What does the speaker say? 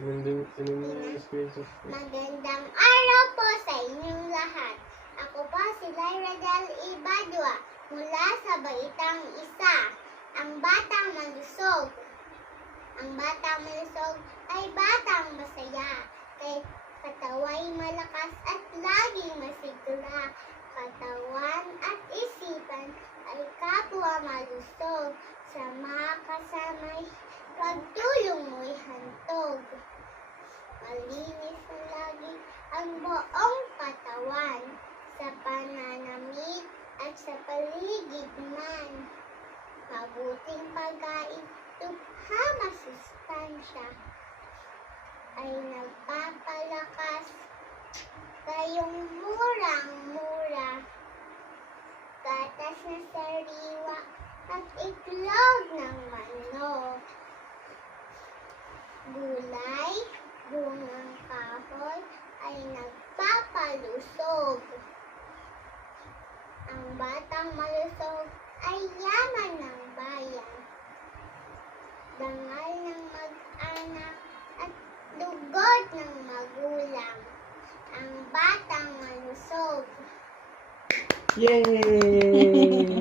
Magandang araw po sa inyong lahat. Ako po si Lyra Del Ibadua mula sa Baitang Isa, ang batang malusog. Ang batang malusog ay batang masaya, kay katawa'y malakas at laging masigla. Katawan at isipan ay kapwa malusog, sa mga kasama'y pagtulong mo'y hantog. Malinis na lagi ang buong katawan, sa pananamit at sa paligid man. Mabuting pagkain, tubha masustansya, ay nagpapalakas. Kayong murang-mura, gatas na sariwa at itlog ng manok. Gulay, bungang kahoy ay nagpapalusog. Ang batang malusog ay yaman ng bayan, dangal ng mag-anak at dugot ng magulang. Ang batang malusog. Yay!